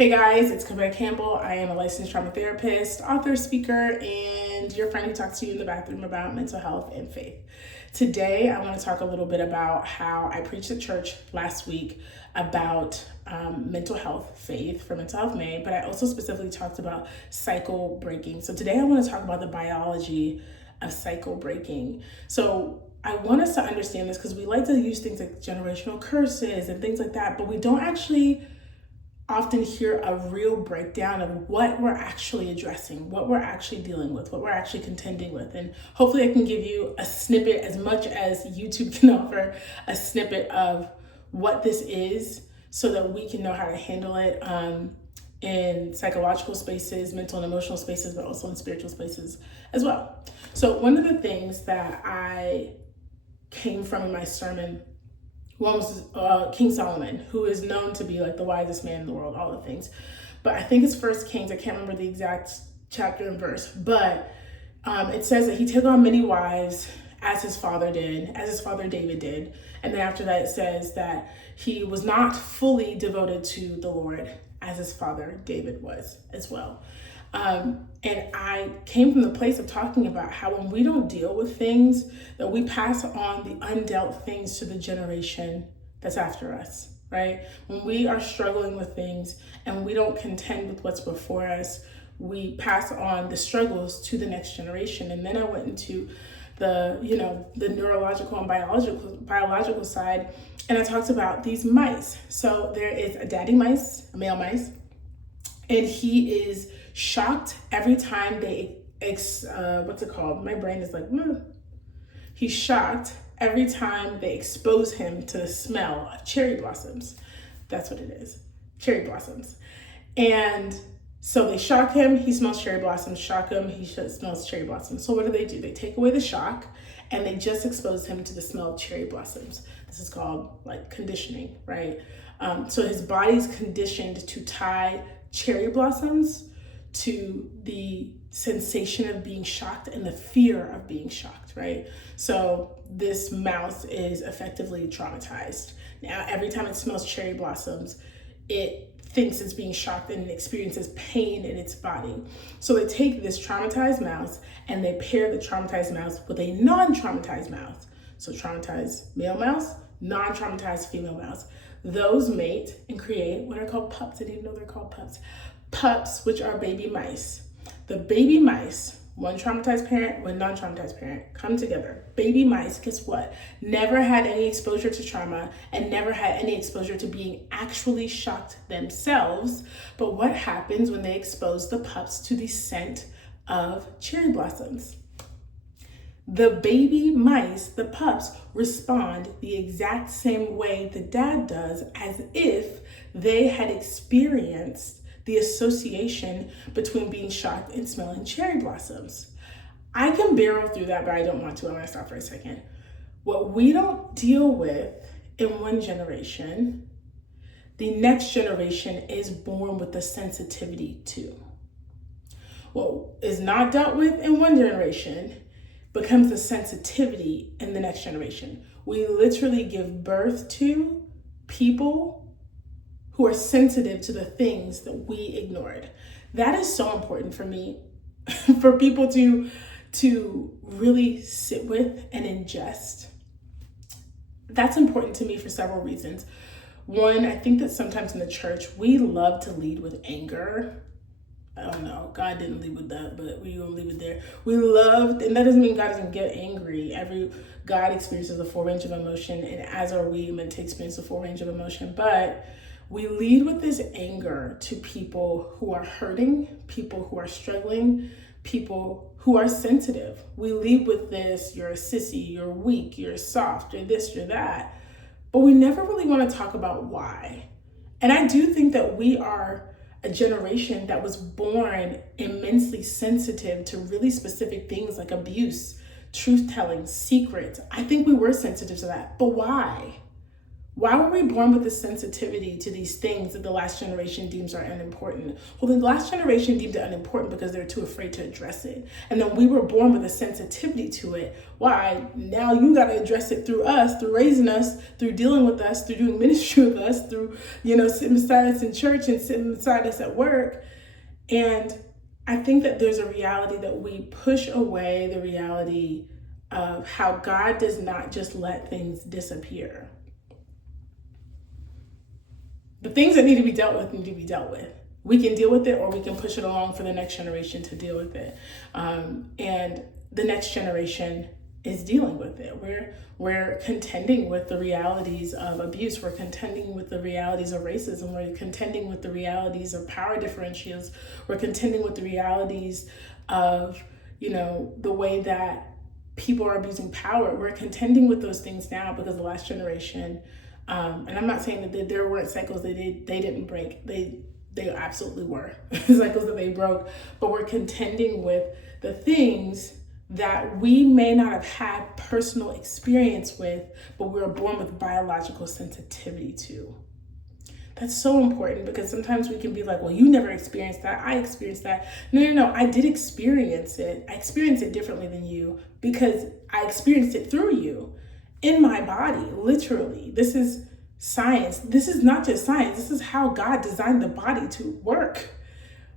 Hey guys, it's Camille Campbell. I am a licensed trauma therapist, author, speaker, and your friend who talks to you in the bathroom about mental health and faith. Today, I want to talk a little bit about how I preached at church last week about mental health, faith for Mental Health May, but I also specifically talked about cycle breaking. So today I want to talk about the biology of cycle breaking. So I want us to understand this because we like to use things like generational curses and things like that, but we don't actually often hear a real breakdown of what we're actually addressing, what we're actually dealing with, what we're actually contending with. And hopefully I can give you a snippet, as much as YouTube can offer, a snippet of what this is so that we can know how to handle it in psychological spaces, mental and emotional spaces, but also in spiritual spaces as well. So one of the things that I came from in my sermon, one was King Solomon, who is known to be like the wisest man in the world, all the things. But I think it's First Kings. I can't remember the exact chapter and verse, but it says that he took on many wives as his father did, as his father David did. And then after that, it says that he was not fully devoted to the Lord as his father David was as well. And I came from the place of talking about how when we don't deal with things, that we pass on the undealt things to the generation that's after us, right? When we are struggling with things and we don't contend with what's before us, we pass on the struggles to the next generation. And then I went into the neurological and biological side, and I talked about these mice. So there is a daddy mice, a male mice, and he is shocked every time they what's it called? My brain is like, He's shocked every time they expose him to the smell of cherry blossoms. That's what it is, cherry blossoms. And so they shock him, he smells cherry blossoms, shock him, he smells cherry blossoms. So what do? They take away the shock and they just expose him to the smell of cherry blossoms. This is called like conditioning, right? So his body's conditioned to tie cherry blossoms to the sensation of being shocked and the fear of being shocked, right? So this mouse is effectively traumatized. Now, every time it smells cherry blossoms, it thinks it's being shocked and it experiences pain in its body. So they take this traumatized mouse and they pair the traumatized mouse with a non-traumatized mouse. So traumatized male mouse, non-traumatized female mouse. Those mate and create what are called pups. I didn't even know they're called pups. Pups, which are baby mice. The baby mice, one traumatized parent, one non-traumatized parent, come together. Baby mice, guess what? Never had any exposure to trauma and never had any exposure to being actually shocked themselves. But what happens when they expose the pups to the scent of cherry blossoms? The baby mice, the pups, respond the exact same way the dad does, as if they had experienced the association between being shocked and smelling cherry blossoms. I can barrel through that, but I don't want to. I want to stop for a second. What we don't deal with in one generation, the next generation is born with the sensitivity to. What is not dealt with in one generation becomes the sensitivity in the next generation. We literally give birth to people who are sensitive to the things that we ignored. That is so important for me, for people to really sit with and ingest. That's important to me for several reasons. One, I think that sometimes in the church, we love to lead with anger. I don't know, God didn't lead with that, but we will leave it there. We loved, and that doesn't mean God doesn't get angry. God experiences a full range of emotion, and as are we meant to experience a full range of emotion. But we lead with this anger to people who are hurting, people who are struggling, people who are sensitive. We lead with this, you're a sissy, you're weak, you're soft, you're this, you're that. But we never really want to talk about why. And I do think that we are a generation that was born immensely sensitive to really specific things like abuse, truth-telling, secrets. I think we were sensitive to that. But why? Why were we born with the sensitivity to these things that the last generation deems are unimportant? Well, the last generation deemed it unimportant because they're too afraid to address it. And then we were born with a sensitivity to it. Why? Now you got to address it through us, through raising us, through dealing with us, through doing ministry with us, through, sitting beside us in church and sitting beside us at work. And I think that there's a reality that we push away, the reality of how God does not just let things disappear. The things that need to be dealt with need to be dealt with. We can deal with it, or we can push it along for the next generation to deal with it. And the next generation is dealing with it. We're contending with the realities of abuse. We're contending with the realities of racism. We're contending with the realities of power differentials. We're contending with the realities of, the way that people are abusing power. We're contending with those things now because the last generation, and I'm not saying that there weren't cycles they didn't break. They absolutely were cycles that they broke, but we're contending with the things that we may not have had personal experience with, but we were born with biological sensitivity to. That's so important, because sometimes we can be like, well, you never experienced that. I experienced that. No, I did experience it. I experienced it differently than you because I experienced it through you. In my body, literally. This is science. This is not just science. This is how God designed the body to work.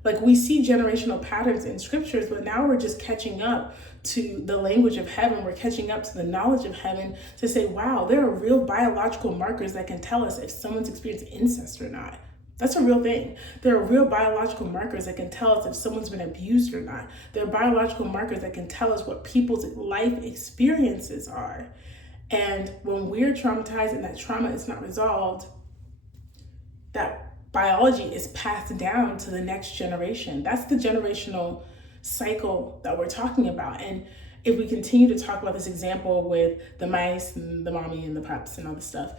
Like, we see generational patterns in scriptures, but now we're just catching up to the language of heaven. We're catching up to the knowledge of heaven to say, wow, there are real biological markers that can tell us if someone's experienced incest or not. That's a real thing. There are real biological markers that can tell us if someone's been abused or not. There are biological markers that can tell us what people's life experiences are. And when we're traumatized and that trauma is not resolved, that biology is passed down to the next generation. That's the generational cycle that we're talking about. And if we continue to talk about this example with the mice and the mommy and the pups and all this stuff,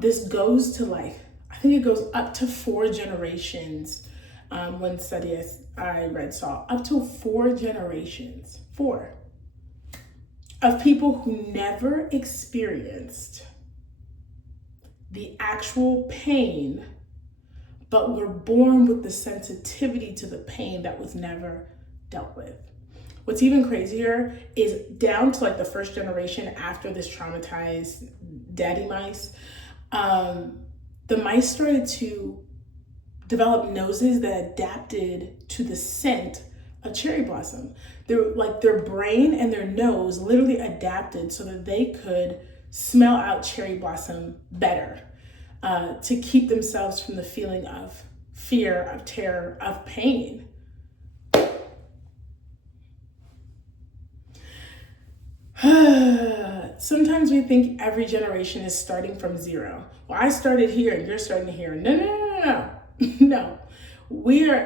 this goes to I think it goes up to 4 generations. One study I read saw up to 4 generations, 4, of people who never experienced the actual pain, but were born with the sensitivity to the pain that was never dealt with. What's even crazier is down to the first generation after this traumatized daddy mice, the mice started to develop noses that adapted to the scent of cherry blossom. Their brain and their nose literally adapted so that they could smell out cherry blossom better, to keep themselves from the feeling of fear, of terror, of pain. Sometimes we think every generation is starting from zero. Well, I started here and you're starting here. No. No.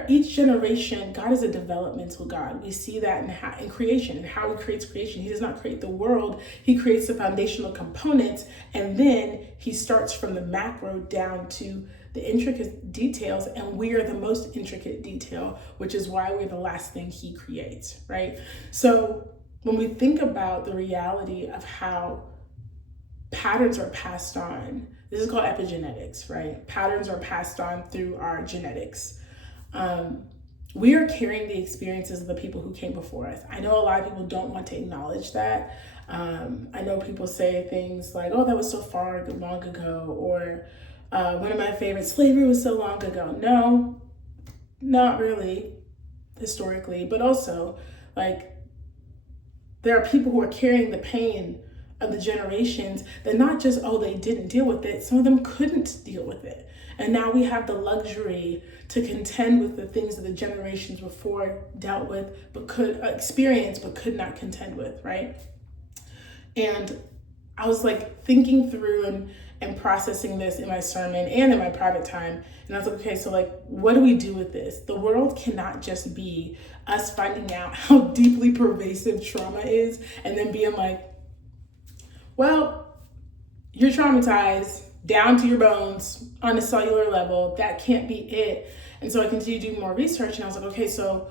Each generation, God is a developmental God. We see that in creation and how he creates creation. He does not create the world. He creates the foundational components, and then he starts from the macro down to the intricate details, and we are the most intricate detail, which is why we're the last thing he creates, right? So when we think about the reality of how patterns are passed on, this is called epigenetics, right? Patterns are passed on through our genetics. We are carrying the experiences of the people who came before us. I know a lot of people don't want to acknowledge that. I know people say things like, oh, that was so far long ago, or one of my favorites, slavery was so long ago. No, not really, historically, but also there are people who are carrying the pain of the generations that not just, they didn't deal with it, some of them couldn't deal with it. And now we have the luxury to contend with the things that the generations before dealt with, but could experience, but could not contend with, right? And I was thinking through and processing this in my sermon and in my private time. And I was like, okay, so what do we do with this? The world cannot just be us finding out how deeply pervasive trauma is and then being like, well, you're traumatized down to your bones on a cellular level. That can't be it. And so I continued doing more research, and I was like, okay, so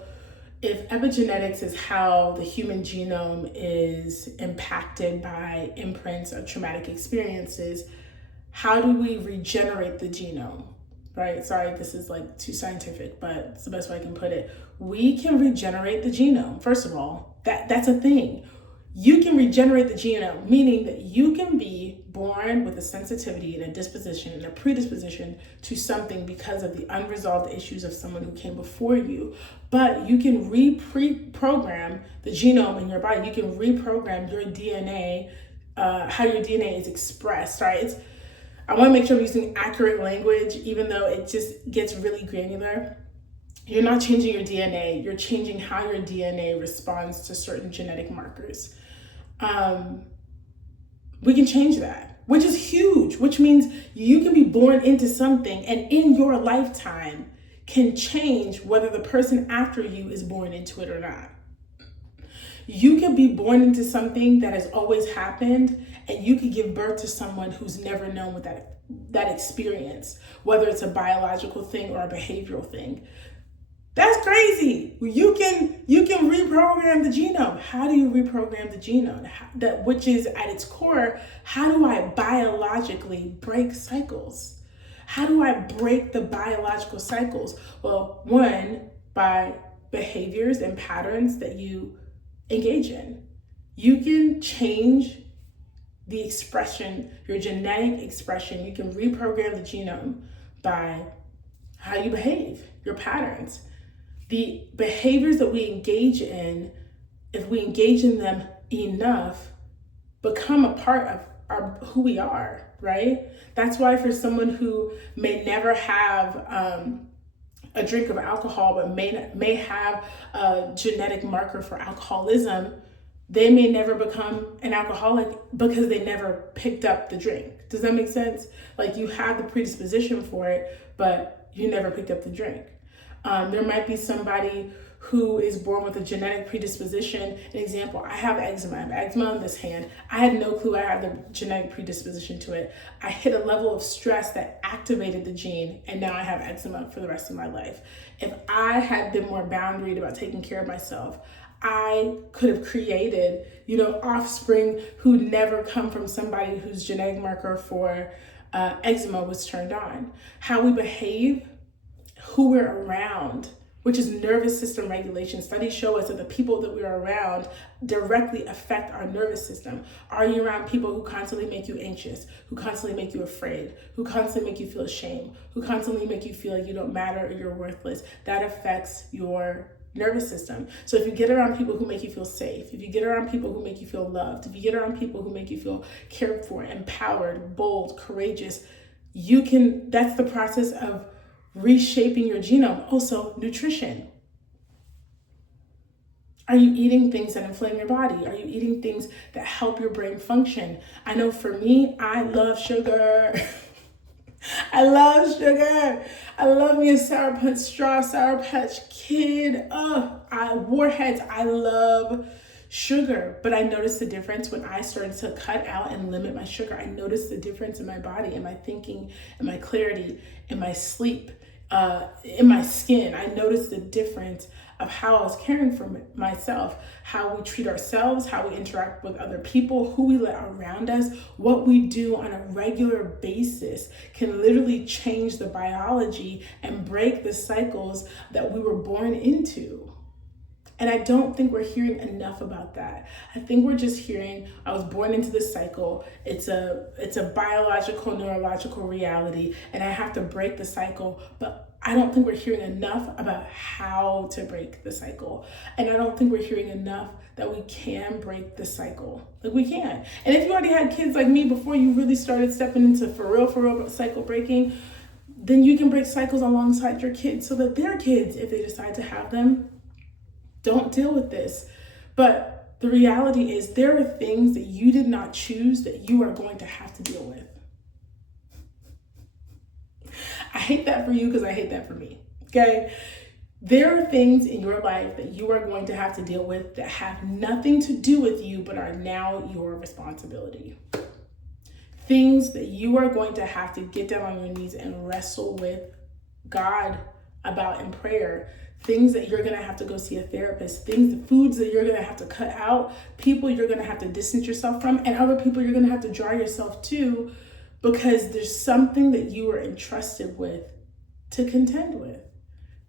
if epigenetics is how the human genome is impacted by imprints of traumatic experiences, how do we regenerate the genome? Right? Sorry, this is like too scientific, but it's the best way I can put it. We can regenerate the genome. First of all, that's a thing. You can regenerate the genome, meaning that you can be born with a sensitivity and a disposition and a predisposition to something because of the unresolved issues of someone who came before you. But you can reprogram the genome in your body. You can reprogram your DNA, how your DNA is expressed, right? I want to make sure I'm using accurate language, even though it just gets really granular. You're not changing your DNA, you're changing how your DNA responds to certain genetic markers. We can change that, which is huge, which means you can be born into something and in your lifetime can change whether the person after you is born into it or not. You can be born into something that has always happened, and you could give birth to someone who's never known what that experience, whether it's a biological thing or a behavioral thing. That's crazy. You can reprogram the genome. How do you reprogram the genome? Which is at its core, how do I biologically break cycles? How do I break the biological cycles? Well, one, by behaviors and patterns that you engage in. You can change the expression, your genetic expression. You can reprogram the genome by how you behave, your patterns. The behaviors that we engage in, if we engage in them enough, become a part of who we are, right? That's why for someone who may never have a drink of alcohol, but may have a genetic marker for alcoholism, they may never become an alcoholic because they never picked up the drink. Does that make sense? Like, you have the predisposition for it, but you never picked up the drink. There might be somebody who is born with a genetic predisposition. An example, I have eczema. I have eczema on this hand. I had no clue I had the genetic predisposition to it. I hit a level of stress that activated the gene, and now I have eczema for the rest of my life. If I had been more boundaried about taking care of myself, I could have created, offspring who'd never come from somebody whose genetic marker for eczema was turned on. How we behave, who we're around, which is nervous system regulation. Studies show us that the people that we're around directly affect our nervous system. Are you around people who constantly make you anxious, who constantly make you afraid, who constantly make you feel ashamed, who constantly make you feel like you don't matter or you're worthless? That affects your nervous system. So if you get around people who make you feel safe, if you get around people who make you feel loved, if you get around people who make you feel cared for, empowered, bold, courageous, that's the process of reshaping your genome. Also, nutrition. Are you eating things that inflame your body? Are you eating things that help your brain function? I know for me, I love sugar. I love sugar. I love me a Sour Patch Kid. Warheads. I love sugar, but I noticed the difference when I started to cut out and limit my sugar. I noticed the difference in my body, in my thinking, in my clarity, in my sleep, in my skin. I noticed the difference of how I was caring for myself, how we treat ourselves, how we interact with other people, who we let around us. What we do on a regular basis can literally change the biology and break the cycles that we were born into. And I don't think we're hearing enough about that. I think we're just hearing, I was born into this cycle. It's a biological, neurological reality, and I have to break the cycle. But I don't think we're hearing enough about how to break the cycle. And I don't think we're hearing enough that we can break the cycle. Like, we can. And if you already had kids like me before you really started stepping into for real cycle breaking, then you can break cycles alongside your kids so that their kids, if they decide to have them, don't deal with this. But the reality is there are things that you did not choose that you are going to have to deal with. I hate that for you because I hate that for me, okay? There are things in your life that you are going to have to deal with that have nothing to do with you but are now your responsibility. Things that you are going to have to get down on your knees and wrestle with God about in prayer. Things that you're going to have to go see a therapist, foods that you're going to have to cut out, people you're going to have to distance yourself from, and other people you're going to have to draw yourself to because there's something that you were entrusted with to contend with.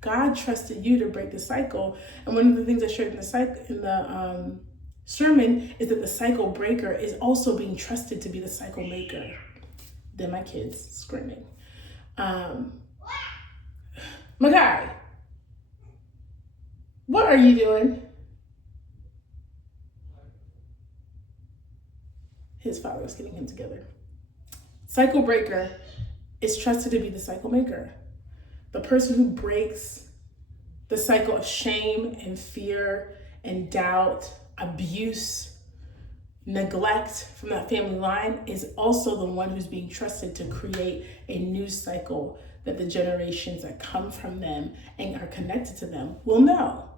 God trusted you to break the cycle. And one of the things I shared in the sermon is that the cycle breaker is also being trusted to be the cycle maker. Then my kids screaming. Makai, what are you doing? His father was getting him together. Cycle breaker is trusted to be the cycle maker. The person who breaks the cycle of shame and fear and doubt, abuse, neglect from that family line is also the one who's being trusted to create a new cycle that the generations that come from them and are connected to them will know.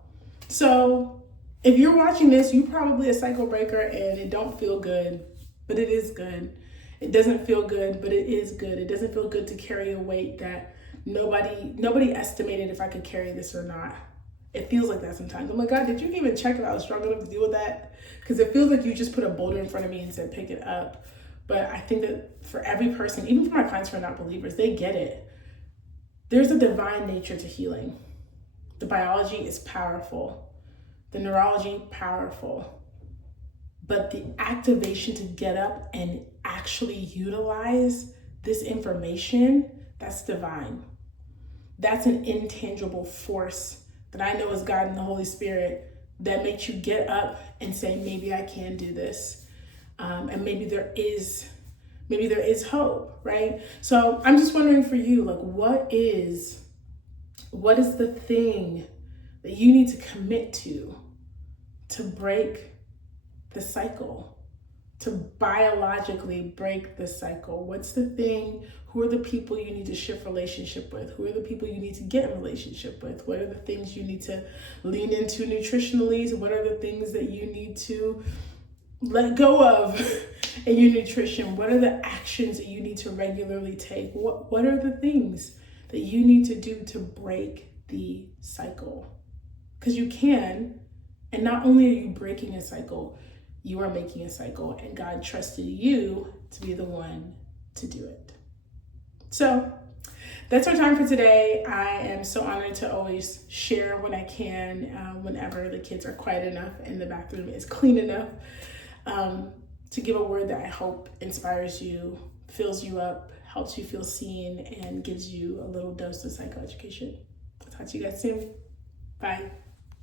So if you're watching this, you're probably a cycle breaker and it don't feel good, but it is good. It doesn't feel good, but it is good. It doesn't feel good to carry a weight that nobody estimated if I could carry this or not. It feels like that sometimes. I'm like, God, did you even check if I was strong enough to deal with that? Because it feels like you just put a boulder in front of me and said, pick it up. But I think that for every person, even for my clients who are not believers, they get it. There's a divine nature to healing. The biology is powerful. The neurology, powerful. But the activation to get up and actually utilize this information, that's divine. That's an intangible force that I know is God and the Holy Spirit that makes you get up and say, maybe I can do this. And maybe there is hope, right? So I'm just wondering for you, like, what is the thing that you need to commit to break the cycle, to biologically break the cycle? What's the thing? Who are the people you need to shift relationship with? Who are the people you need to get in relationship with? What are the things you need to lean into nutritionally? What are the things that you need to let go of in your nutrition? What are the actions that you need to regularly take? What are the things that you need to do to break the cycle? Because you can, and not only are you breaking a cycle, you are making a cycle, and God trusted you to be the one to do it. So that's our time for today. I am so honored to always share when I can, whenever the kids are quiet enough and the bathroom is clean enough, to give a word that I hope inspires you, fills you up, helps you feel seen, and gives you a little dose of psychoeducation. I'll talk to you guys soon. Bye.